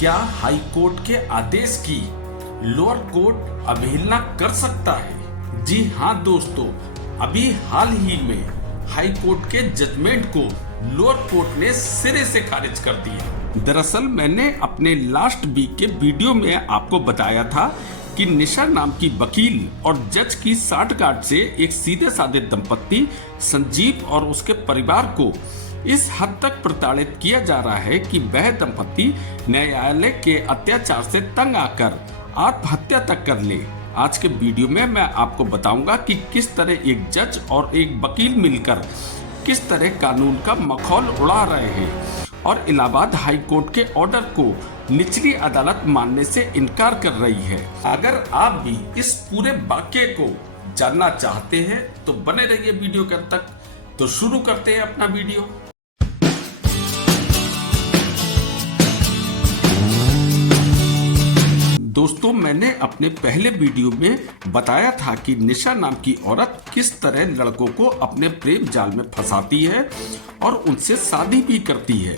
क्या high court के आदेश की लोअर कोर्ट अवहेलना कर सकता है? जी हाँ दोस्तों, अभी हाल ही में हाई कोर्ट के जजमेंट को लोअर कोर्ट ने सिरे से खारिज कर दिया। दरअसल मैंने अपने लास्ट वीक के वीडियो में आपको बताया था कि निशा नाम की वकील और जज की सांठगांठ से एक सीधे साधे दंपत्ति संजीव और उसके परिवार को इस हद तक प्रताड़ित किया जा रहा है कि वह दंपत्ति न्यायालय के अत्याचार से तंग आकर आत्महत्या तक कर ले। आज के वीडियो में मैं आपको बताऊंगा कि किस तरह एक जज और एक वकील मिलकर किस तरह कानून का मखौल उड़ा रहे हैं और इलाहाबाद हाई कोर्ट के ऑर्डर को निचली अदालत मानने से इनकार कर रही है। अगर आप भी इस पूरे वाक्य को जानना चाहते हैं तो बने रहिए वीडियो के अंत तक। तो शुरू करते हैं अपना वीडियो। दोस्तों, मैंने अपने पहले वीडियो में बताया था कि निशा नाम की औरत किस तरह लड़कों को अपने प्रेम जाल में फंसाती है और उनसे शादी भी करती है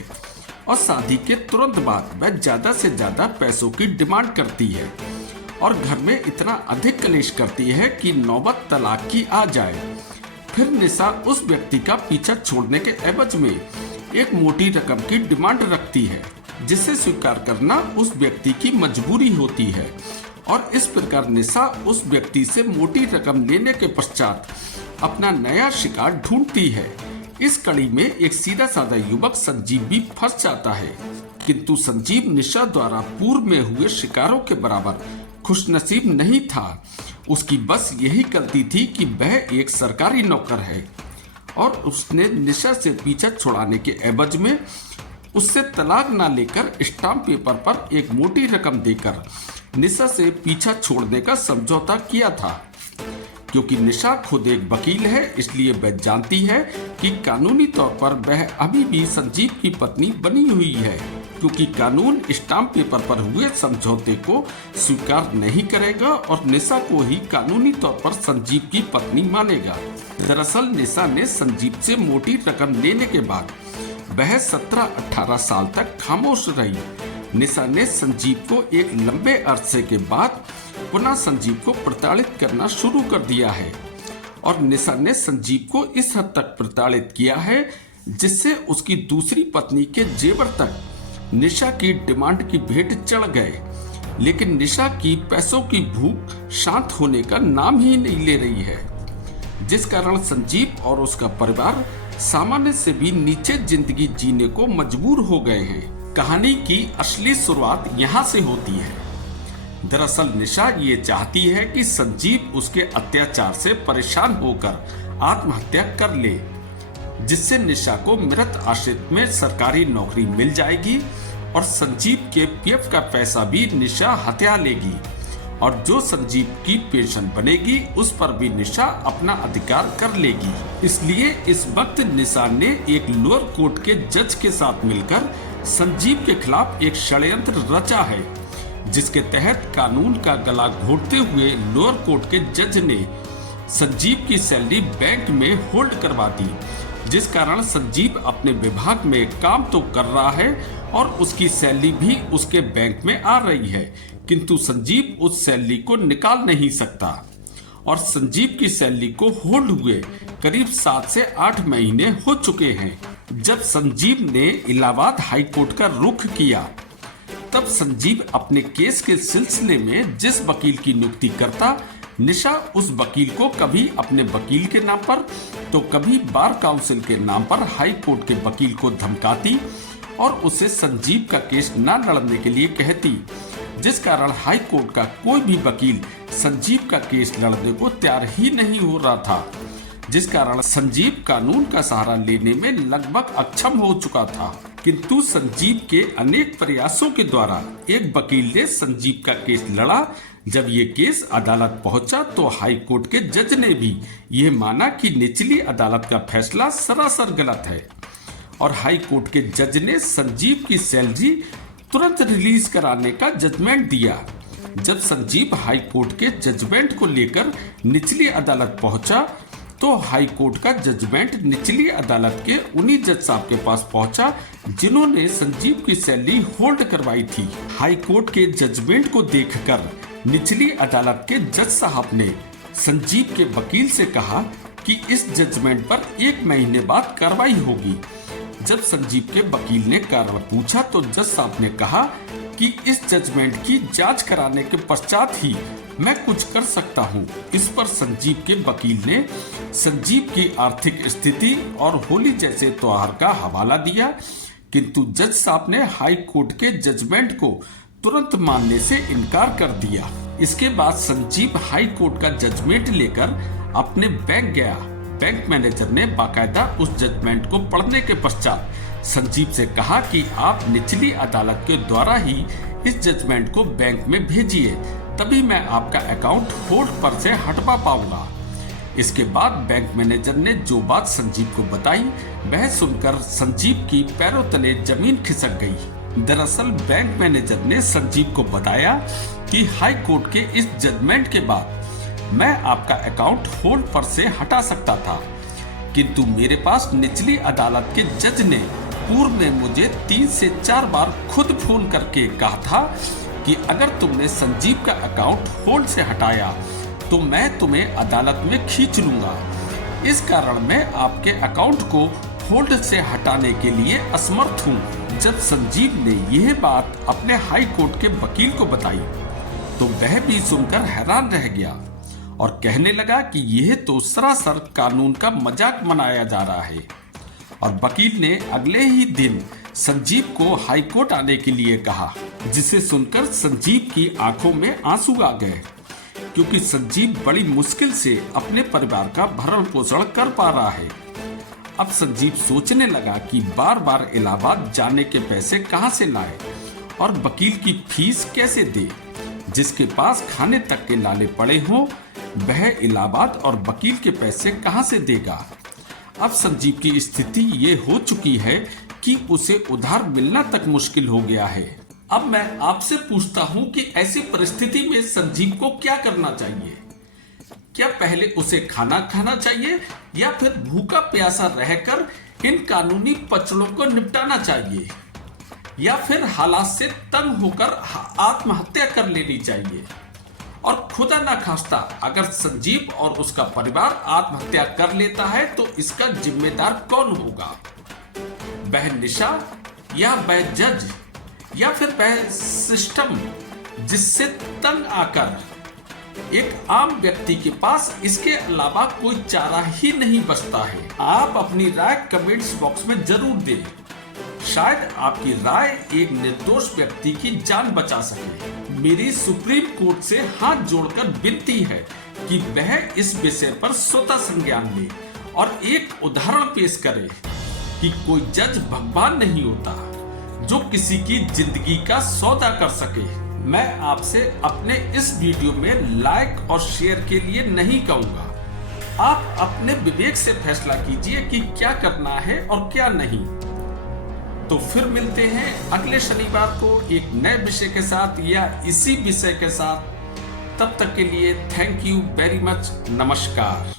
और शादी के तुरंत बाद वह ज्यादा से ज्यादा पैसों की डिमांड करती है और घर में इतना अधिक कलेश करती है कि नौबत तलाक की आ जाए। फिर निशा उस व्यक्ति का पीछा छोड़ने के एवज में एक मोटी रकम की डिमांड रखती है, जिसे स्वीकार करना उस व्यक्ति की मजबूरी होती है और इस प्रकार निशा उस व्यक्ति से मोटी रकम लेने के पश्चात अपना नया शिकार ढूंढती है। इस कड़ी में एक सीधा साधा युवक संजीव भी फंस जाता है, किंतु संजीव निशा द्वारा पूर्व में हुए शिकारों के बराबर खुशनसीब नहीं था। उसकी बस यही गलती थी कि वह एक सरकारी नौकर है और उसने निशा से पीछा छुड़ाने के एवज में उससे तलाक न लेकर स्टाम्प पेपर पर एक मोटी रकम देकर निशा से पीछा छोड़ने का समझौता किया था। क्योंकि निशा खुद एक वकील है, इसलिए वह जानती है कि कानूनी तौर पर वह अभी भी संजीव की पत्नी बनी हुई है, क्योंकि कानून स्टाम्प पेपर पर हुए समझौते को स्वीकार नहीं करेगा और निशा को ही कानूनी तौर पर संजीव की पत्नी मानेगा। दरअसल निशा ने संजीव से मोटी रकम लेने के बाद वह 17-18 साल तक खामोश रही। निशा ने संजीव को एक लंबे अरसे के बाद पुनः संजीव को प्रताड़ित करना शुरू कर दिया है और निशा ने संजीव को इस हद तक प्रताड़ित किया है जिससे उसकी दूसरी पत्नी के जेवर तक निशा की डिमांड की भेंट चढ़ गए। लेकिन निशा की पैसों की भूख शांत होने का नाम ही नहीं ले रही है, जिस कारण संजीव और उसका परिवार सामान्य से भी नीचे जिंदगी जीने को मजबूर हो गए हैं। कहानी की असली शुरुआत यहाँ से होती है। दरअसल निशा ये चाहती है कि संजीव उसके अत्याचार से परेशान होकर आत्महत्या कर ले, जिससे निशा को मृत आश्रित में सरकारी नौकरी मिल जाएगी और संजीव के पीएफ का पैसा भी निशा हत्या लेगी और जो संजीव की पेंशन बनेगी उस पर भी निशा अपना अधिकार कर लेगी। इसलिए इस वक्त निशा ने एक लोअर कोर्ट के जज के साथ मिलकर संजीव के खिलाफ एक षड्यंत्र रचा है, जिसके तहत कानून का गला घोटते हुए लोअर कोर्ट के जज ने संजीव की सैलरी बैंक में होल्ड करवा दी, जिस कारण संजीव अपने विभाग में काम तो कर रहा है और उसकी सैलरी भी उसके बैंक में आ रही है, किंतु संजीव उस सैलरी को निकाल नहीं सकता और संजीव की सैलरी को होल्ड हुए करीब 7 से 8 महीने हो चुके हैं। जब संजीव ने इलाहाबाद हाई कोर्ट का रुख किया, तब संजीव अपने केस के सिलसिले में जिस वकील की नियुक्ति करता, निशा उस वकील को कभी अपने वकील के नाम पर तो कभी बार काउंसिल के नाम पर हाई कोर्ट के वकील को धमकाती और उसे संजीव का केस न लड़ने के लिए कहती, जिस कारण हाई कोर्ट का कोई भी वकील संजीव का केस लड़ने को तैयार ही नहीं हो रहा था, जिस कारण संजीव कानून का सहारा लेने में लगभग अक्षम हो चुका था। किंतु संजीव के अनेक प्रयासों के द्वारा एक वकील ने संजीव का केस लड़ा। जब ये केस अदालत पहुंचा तो हाई कोर्ट के जज ने भी यह माना कि निचली अदालत का फैसला सरासर गलत है और हाई कोर्ट के जज ने संजीव की सैलरी तुरंत रिलीज कराने का जजमेंट दिया। जब संजीव हाई कोर्ट के जजमेंट को लेकर निचली अदालत पहुंचा तो हाई कोर्ट का जजमेंट निचली अदालत के उन्हीं जज साहब के पास पहुंचा जिन्होंने संजीव की सैलरी होल्ड करवाई थी। हाई कोर्ट के जजमेंट को देखकर निचली अदालत के जज साहब ने संजीव के वकील से कहा कि इस जजमेंट पर 1 महीने बाद कार्रवाई होगी। जब संजीव के वकील ने कारण पूछा तो जज साहब ने कहा कि इस जजमेंट की जांच कराने के पश्चात ही मैं कुछ कर सकता हूं। इस पर संजीव के वकील ने संजीव की आर्थिक स्थिति और होली जैसे त्योहार का हवाला दिया, किंतु जज साहब ने हाई कोर्ट के जजमेंट को तुरंत मानने से इनकार कर दिया। इसके बाद संजीव हाई कोर्ट का जजमेंट लेकर अपने बैंक गया। बैंक मैनेजर ने बाकायदा उस जजमेंट को पढ़ने के पश्चात संजीव से कहा कि आप निचली अदालत के द्वारा ही इस जजमेंट को बैंक में भेजिए, तभी मैं आपका अकाउंट होल्ड पर से हटवा पाऊंगा। इसके बाद बैंक मैनेजर ने जो बात संजीव को बताई वह सुनकर संजीव की पैरों तले जमीन खिसक गई। दरअसल बैंक मैनेजर ने संजीव को बताया कि हाई कोर्ट के इस जजमेंट के बाद मैं आपका अकाउंट होल्ड पर से हटा सकता था, किंतु मेरे पास निचली अदालत के जज ने पूर्व में मुझे 3 से 4 बार खुद फोन करके कहा था कि अगर तुमने संजीव का अकाउंट होल्ड से हटाया तो मैं तुम्हें अदालत में खींच लूंगा। इस कारण मैं आपके अकाउंट को होल्ड से हटाने के लिए असमर्थ हूँ। जब संजीव ने यह बात अपने हाई कोर्ट के वकील को बताई तो वह भी सुनकर हैरान रह गया और कहने लगा कि यह तो सरासर कानून का मजाक मनाया जा रहा है। और वकील ने अगले ही दिन संजीव को हाई कोर्ट आने के लिए कहा, जिसे सुनकर संजीव की आंखों में आंसू आ गए, क्योंकि संजीव बड़ी मुश्किल से अपने परिवार का भरण पोषण कर पा रहा है। अब संजीव सोचने लगा कि बार बार इलाहाबाद जाने के पैसे कहां से लाए और वकील की फीस कैसे दे। जिसके पास खाने तक के लाले पड़े हों वह इलाहाबाद और वकील के पैसे कहां से देगा। अब संजीव की स्थिति ये हो चुकी है कि उसे उधार मिलना तक मुश्किल हो गया है। अब मैं आपसे पूछता हूं कि ऐसी परिस्थिति में संजीव को क्या करना चाहिए? क्या पहले उसे खाना खाना चाहिए या फिर भूखा प्यासा रहकर इन कानूनी पचड़ों को निपटाना चाहिए, या फिर हालात से तंग होकर आत्महत्या कर लेनी चाहिए? और खुदा ना खास्ता अगर संजीव और उसका परिवार आत्महत्या कर लेता है तो इसका जिम्मेदार कौन होगा? वह निशा या वह जज या फिर वह सिस्टम जिससे तंग आकर एक आम व्यक्ति के पास इसके अलावा कोई चारा ही नहीं बचता है। आप अपनी राय कमेंट्स बॉक्स में जरूर दें। शायद आपकी राय एक निर्दोष व्यक्ति की जान बचा सके। मेरी सुप्रीम कोर्ट से हाथ जोड़कर विनती है कि वह इस विषय पर स्वतः संज्ञान ले और एक उदाहरण पेश करे कि कोई जज भगवान नहीं होता जो किसी की जिंदगी का सौदा कर सके। मैं आपसे अपने इस वीडियो में लाइक और शेयर के लिए नहीं कहूंगा। आप अपने विवेक से फैसला कीजिए कि क्या करना है और क्या नहीं। तो फिर मिलते हैं अगले शनिवार को एक नए विषय के साथ या इसी विषय के साथ। तब तक के लिए थैंक यू वेरी मच। नमस्कार।